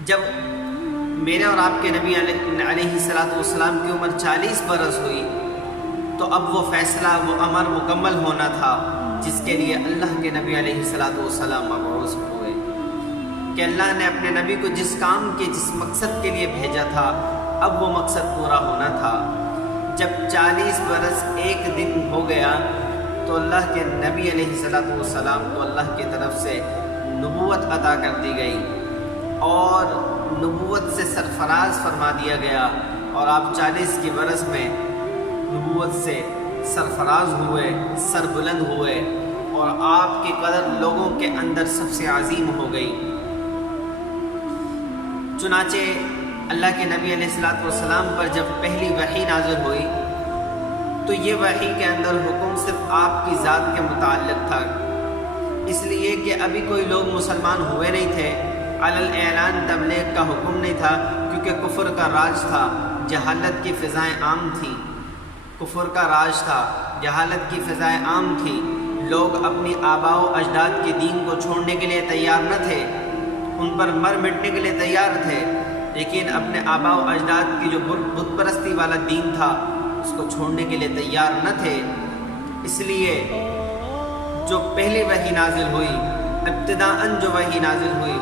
جب میرے اور آپ کے نبی علیہ السلام کی عمر 40 برس ہوئی تو اب وہ فیصلہ، وہ امر مکمل ہونا تھا جس کے لیے اللہ کے نبی علیہ السلام مبعوث ہوئے، کہ اللہ نے اپنے نبی کو جس کام کے، جس مقصد کے لیے بھیجا تھا، اب وہ مقصد پورا ہونا تھا۔ جب 40 برس ایک دن ہو گیا تو اللہ کے نبی علیہ السلام کو اللہ کی طرف سے نبوت عطا کر دی گئی اور نبوت سے سرفراز فرما دیا گیا، اور آپ 40 کی برس میں نبوت سے سرفراز ہوئے، سربلند ہوئے، اور آپ کی قدر لوگوں کے اندر سب سے عظیم ہو گئی۔ چنانچہ اللہ کے نبی علیہ السلام پر جب پہلی وحی نازل ہوئی تو یہ وحی کے اندر حکم صرف آپ کی ذات کے متعلق تھا، اس لیے کہ ابھی کوئی لوگ مسلمان ہوئے نہیں تھے، علی الاعلان تبلیغ کا حکم نہیں تھا، کیونکہ کفر کا راج تھا، جہالت کی فضائیں عام تھیں، کفر کا راج تھا، جہالت کی فضائیں عام تھی، لوگ اپنی آباء و اجداد کے دین کو چھوڑنے کے لیے تیار نہ تھے، ان پر مر مٹنے کے لیے تیار تھے، لیکن اپنے آباء و اجداد کی جو بت پرستی والا دین تھا اس کو چھوڑنے کے لیے تیار نہ تھے۔ اس لیے جو پہلی وحی نازل ہوئی، ابتداءً جو وحی نازل ہوئی،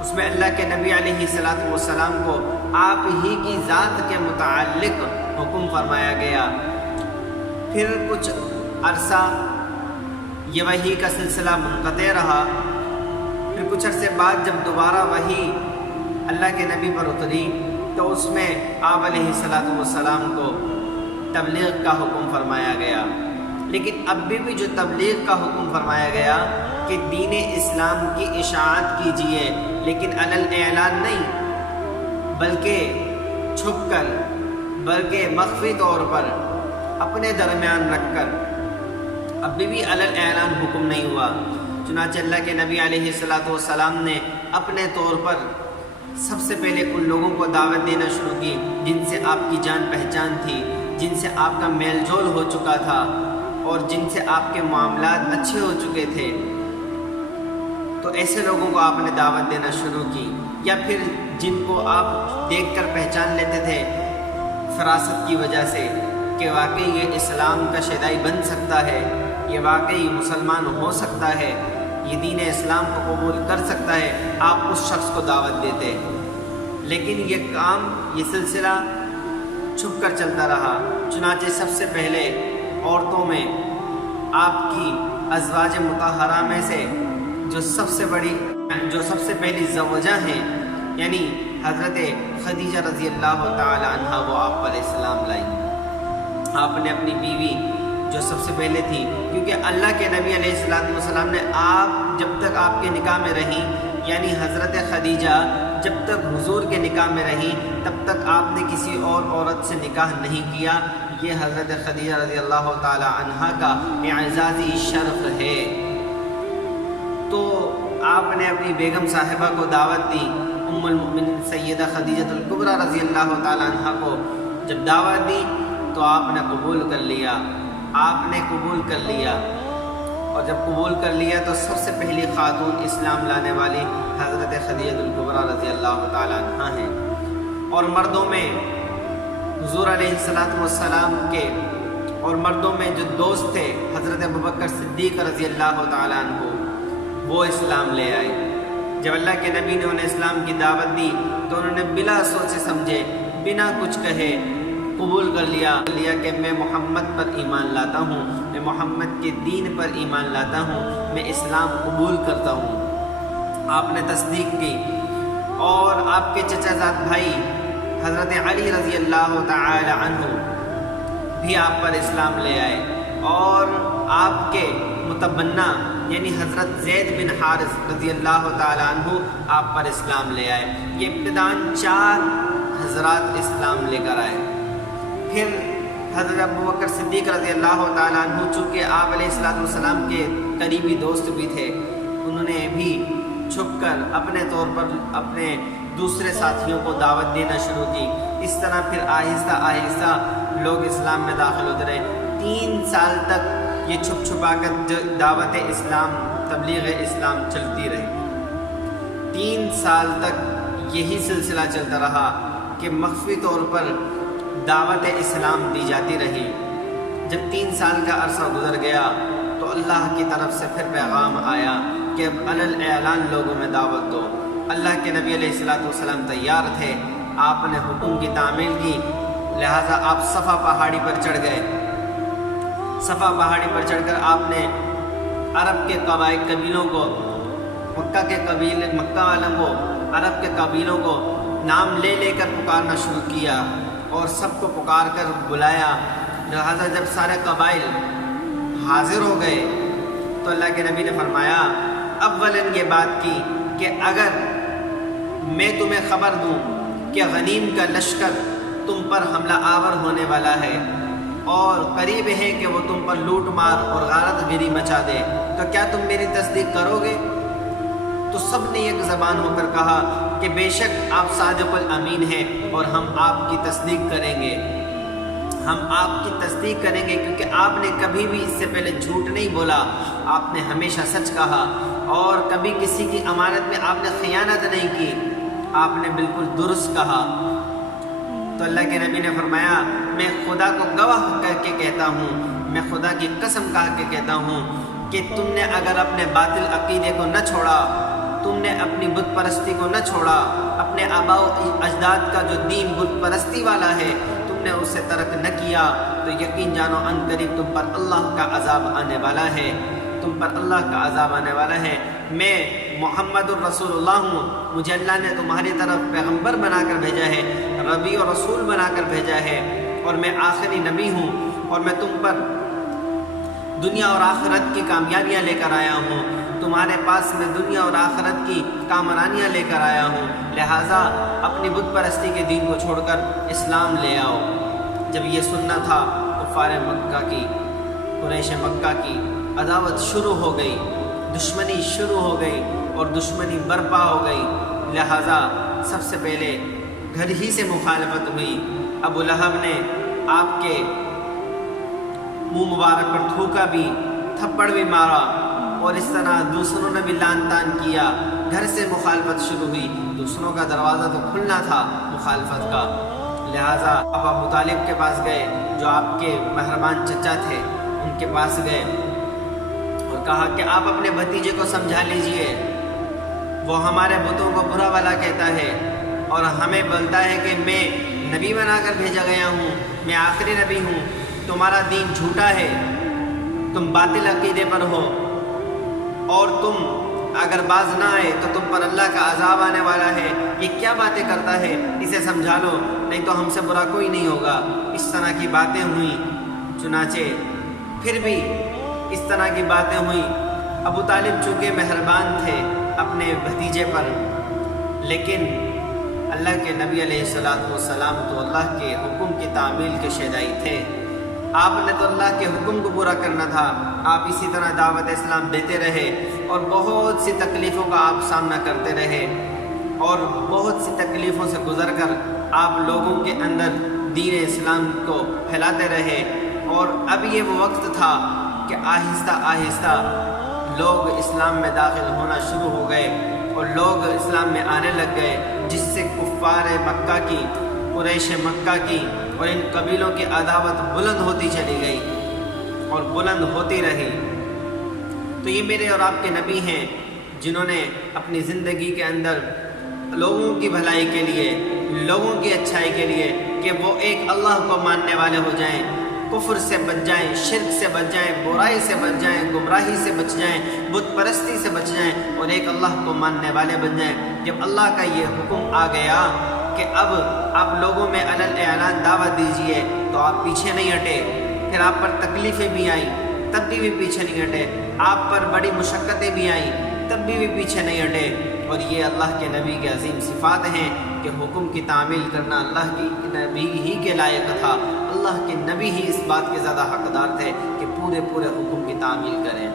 اس میں اللہ کے نبی علیہ السلام کو آپ ہی کی ذات کے متعلق حکم فرمایا گیا۔ پھر کچھ عرصہ یہ وحی کا سلسلہ منقطع رہا، پھر کچھ عرصے بعد جب دوبارہ وحی اللہ کے نبی پر اتری تو اس میں آپ علیہ السلام کو تبلیغ کا حکم فرمایا گیا، لیکن اب بھی جو تبلیغ کا حکم فرمایا گیا کہ دین اسلام کی اشاعت کیجیے، لیکن علی الاعلان نہیں، بلکہ چھپ کر، بلکہ مخفی طور پر اپنے درمیان رکھ کر، اب بھی علی الاعلان حکم نہیں ہوا۔ چنانچہ اللہ کے نبی علیہ السلام نے اپنے طور پر سب سے پہلے ان لوگوں کو دعوت دینا شروع کی جن سے آپ کی جان پہچان تھی، جن سے آپ کا میل جول ہو چکا تھا اور جن سے آپ کے معاملات اچھے ہو چکے تھے، تو ایسے لوگوں کو آپ نے دعوت دینا شروع کی، یا پھر جن کو آپ دیکھ کر پہچان لیتے تھے فراست کی وجہ سے کہ واقعی یہ اسلام کا شیدائی بن سکتا ہے، یہ واقعی مسلمان ہو سکتا ہے، یہ دین اسلام کو قبول کر سکتا ہے، آپ اس شخص کو دعوت دیتے۔ لیکن یہ کام، یہ سلسلہ چھپ کر چلتا رہا۔ چنانچہ سب سے پہلے عورتوں میں آپ کی ازواج مطہرہ میں سے جو سب سے پہلی زوجہ ہیں، یعنی حضرت خدیجہ رضی اللہ تعالی عنہ، وہ آپ پر اسلام لائیں۔ آپ نے اپنی بیوی جو سب سے پہلے تھی، کیونکہ اللہ کے نبی علیہ السلام نے آپ جب تک آپ کے نکاح میں رہی، یعنی حضرت خدیجہ جب تک حضور کے نکاح میں رہی تب تک آپ نے کسی اور عورت سے نکاح نہیں کیا۔ یہ حضرت خدیجہ رضی اللہ تعالی عنہا کا اعزازی شرف ہے۔ تو آپ نے اپنی بیگم صاحبہ کو دعوت دی، ام المؤمنین سیدہ خدیجہ الکبریٰ رضی اللہ تعالی عنہا کو جب دعوت دی تو آپ نے قبول کر لیا، اور جب قبول کر لیا تو سب سے پہلی خاتون اسلام لانے والی حضرت خدیجہ الکبریٰ رضی اللہ تعالی عنہا ہیں۔ اور مردوں میں حضور علیہ السلام کے، اور مردوں میں جو دوست تھے حضرت ابوبکر صدیق رضی اللہ تعالی عنہ، وہ اسلام لے آئے۔ جب اللہ کے نبی نے انہیں اسلام کی دعوت دی تو انہوں نے بلا سوچے سمجھے، بنا کچھ کہے قبول کر لیا کہ میں محمد پر ایمان لاتا ہوں، میں محمد کے دین پر ایمان لاتا ہوں، میں اسلام قبول کرتا ہوں۔ آپ نے تصدیق کی، اور آپ کے چچا زاد بھائی حضرت علی رضی اللہ تعالی عنہ بھی آپ پر اسلام لے آئے، اور آپ کے متبنہ یعنی حضرت زید بن حارث رضی اللہ تعالی عنہ آپ پر اسلام لے آئے۔ یہ ابتداً 4 حضرات اسلام لے کر آئے۔ پھر حضرت ابوبکر صدیق رضی اللہ تعالیٰ عنہ، چونکہ آپ علیہ السلام کے قریبی دوست بھی تھے، انہوں نے بھی چھپ کر اپنے طور پر اپنے دوسرے ساتھیوں کو دعوت دینا شروع کی۔ اس طرح پھر آہستہ آہستہ لوگ اسلام میں داخل ہوتے رہے۔ 3 سال تک یہ چھپ چھپا کر دعوت اسلام، تبلیغ اسلام چلتی رہی۔ 3 سال تک یہی سلسلہ چلتا رہا کہ مخفی طور پر دعوت اسلام دی جاتی رہی۔ جب 3 سال کا عرصہ گزر گیا تو اللہ کی طرف سے پھر پیغام آیا کہ اب علل اعلان لوگوں میں دعوت دو۔ اللہ کے نبی علیہ السلام تیار تھے، آپ نے حکم کی تعمیل کی، لہٰذا آپ صفا پہاڑی پر چڑھ گئے۔ صفا پہاڑی پر چڑھ کر آپ نے عرب کے قبیلوں کو، مکہ والوں کو، عرب کے قبیلوں کو نام لے لے کر پکارنا شروع کیا اور سب کو پکار کر بلایا۔ لہٰذا جب سارے قبائل حاضر ہو گئے تو اللہ کے نبی نے فرمایا، اولاً یہ بات کی کہ اگر میں تمہیں خبر دوں کہ غنیم کا لشکر تم پر حملہ آور ہونے والا ہے اور قریب ہے کہ وہ تم پر لوٹ مار اور غارت گری مچا دے، تو کیا تم میری تصدیق کرو گے؟ تو سب نے ایک زبان ہو کر کہا کہ بے شک آپ صادق الامین ہیں اور ہم آپ کی تصدیق کریں گے، ہم آپ کی تصدیق کریں گے، کیونکہ آپ نے کبھی بھی اس سے پہلے جھوٹ نہیں بولا، آپ نے ہمیشہ سچ کہا اور کبھی کسی کی امانت میں آپ نے خیانت نہیں کی، آپ نے بالکل درست کہا۔ تو اللہ کے نبی نے فرمایا، میں خدا کو گواہ کر کے کہتا ہوں، میں خدا کی قسم کہا کے کہتا ہوں کہ تم نے اگر اپنے باطل عقیدے کو نہ چھوڑا، تم نے اپنی بت پرستی کو نہ چھوڑا، اپنے آباء و اجداد کا جو دین بت پرستی والا ہے تم نے اسے ترک نہ کیا، تو یقین جانو ان قریب تم پر اللہ کا عذاب آنے والا ہے، تم پر اللہ کا عذاب آنے والا ہے۔ میں محمد الرسول اللہ ہوں، مجھے اللہ نے تمہاری طرف پیغمبر بنا کر بھیجا ہے، ربی اور رسول بنا کر بھیجا ہے، اور میں آخری نبی ہوں، اور میں تم پر دنیا اور آخرت کی کامیابیاں لے کر آیا ہوں، تمہارے پاس میں دنیا اور آخرت کی کامرانیاں لے کر آیا ہوں، لہٰذا اپنی بت پرستی کے دین کو چھوڑ کر اسلام لے آؤ۔ جب یہ سننا تھا کفار مکہ کی، قریش مکہ کی عداوت شروع ہو گئی، دشمنی شروع ہو گئی اور دشمنی برپا ہو گئی، لہٰذا سب سے پہلے گھر ہی سے مخالفت ہوئی۔ ابو لہب نے آپ کے منہ مبارک پر تھوکا بھی، تھپڑ بھی مارا، اور اس طرح دوسروں نے بھی لان تان کیا، گھر سے مخالفت شروع ہوئی۔ دوسروں کا دروازہ تو کھلنا تھا مخالفت کا، لہٰذا آپ ابو طالب کے پاس گئے جو آپ کے مہربان چچا تھے، ان کے پاس گئے اور کہا کہ آپ اپنے بھتیجے کو سمجھا لیجئے، وہ ہمارے بتوں کو برا بھلا کہتا ہے اور ہمیں بولتا ہے کہ میں نبی بنا کر بھیجا گیا ہوں، میں آخری نبی ہوں، تمہارا دین جھوٹا ہے، تم باطل عقیدے پر ہو، اور تم اگر باز نہ آئے تو تم پر اللہ کا عذاب آنے والا ہے، یہ کیا باتیں کرتا ہے، اسے سمجھا لو، نہیں تو ہم سے برا کوئی نہیں ہوگا۔ اس طرح کی باتیں ہوئیں، چنانچہ پھر بھی اس طرح کی باتیں ہوئیں۔ ابو طالب چونکہ مہربان تھے اپنے بھتیجے پر، لیکن اللہ کے نبی علیہ السلام تو اللہ کے حکم کی تعمیل کے شیدائی تھے، آپ نے تو اللہ کے حکم کو پورا کرنا تھا۔ آپ اسی طرح دعوت اسلام دیتے رہے اور بہت سی تکلیفوں کا آپ سامنا کرتے رہے، اور بہت سی تکلیفوں سے گزر کر آپ لوگوں کے اندر دین اسلام کو پھیلاتے رہے، اور اب یہ وہ وقت تھا کہ آہستہ آہستہ لوگ اسلام میں داخل ہونا شروع ہو گئے اور لوگ اسلام میں آنے لگ گئے، جس سے کفار مکہ کی، قریش مکہ کی اور ان قبیلوں کی عداوت بلند ہوتی چلی گئی اور بلند ہوتی رہی۔ تو یہ میرے اور آپ کے نبی ہیں جنہوں نے اپنی زندگی کے اندر لوگوں کی بھلائی کے لیے، لوگوں کی اچھائی کے لیے کہ وہ ایک اللہ کو ماننے والے ہو جائیں، کفر سے بچ جائیں، شرک سے بچ جائیں، برائی سے بچ جائیں، گمراہی سے بچ جائیں، بت پرستی سے بچ جائیں اور ایک اللہ کو ماننے والے بن جائیں۔ جب اللہ کا یہ حکم آ گیا کہ اب آپ لوگوں میں علل اعلان دعوت دیجئے، تو آپ پیچھے نہیں ہٹے، پھر آپ پر تکلیفیں بھی آئیں تب بھی پیچھے نہیں ہٹے، آپ پر بڑی مشقتیں بھی آئیں تب بھی پیچھے نہیں ہٹے، اور یہ اللہ کے نبی کے عظیم صفات ہیں کہ حکم کی تعمیل کرنا اللہ کی نبی ہی کے لائق تھا، اللہ کے نبی ہی اس بات کے زیادہ حقدار تھے کہ پورے حکم کی تعمیل کریں۔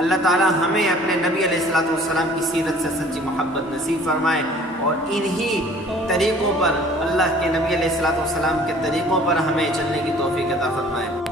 اللہ تعالی ہمیں اپنے نبی علیہ السلام کی سیرت سے سچی محبت نصیب فرمائے اور انہی طریقوں پر، اللہ کے نبی علیہ السلام کے طریقوں پر ہمیں چلنے کی توفیق عطا فرمائے۔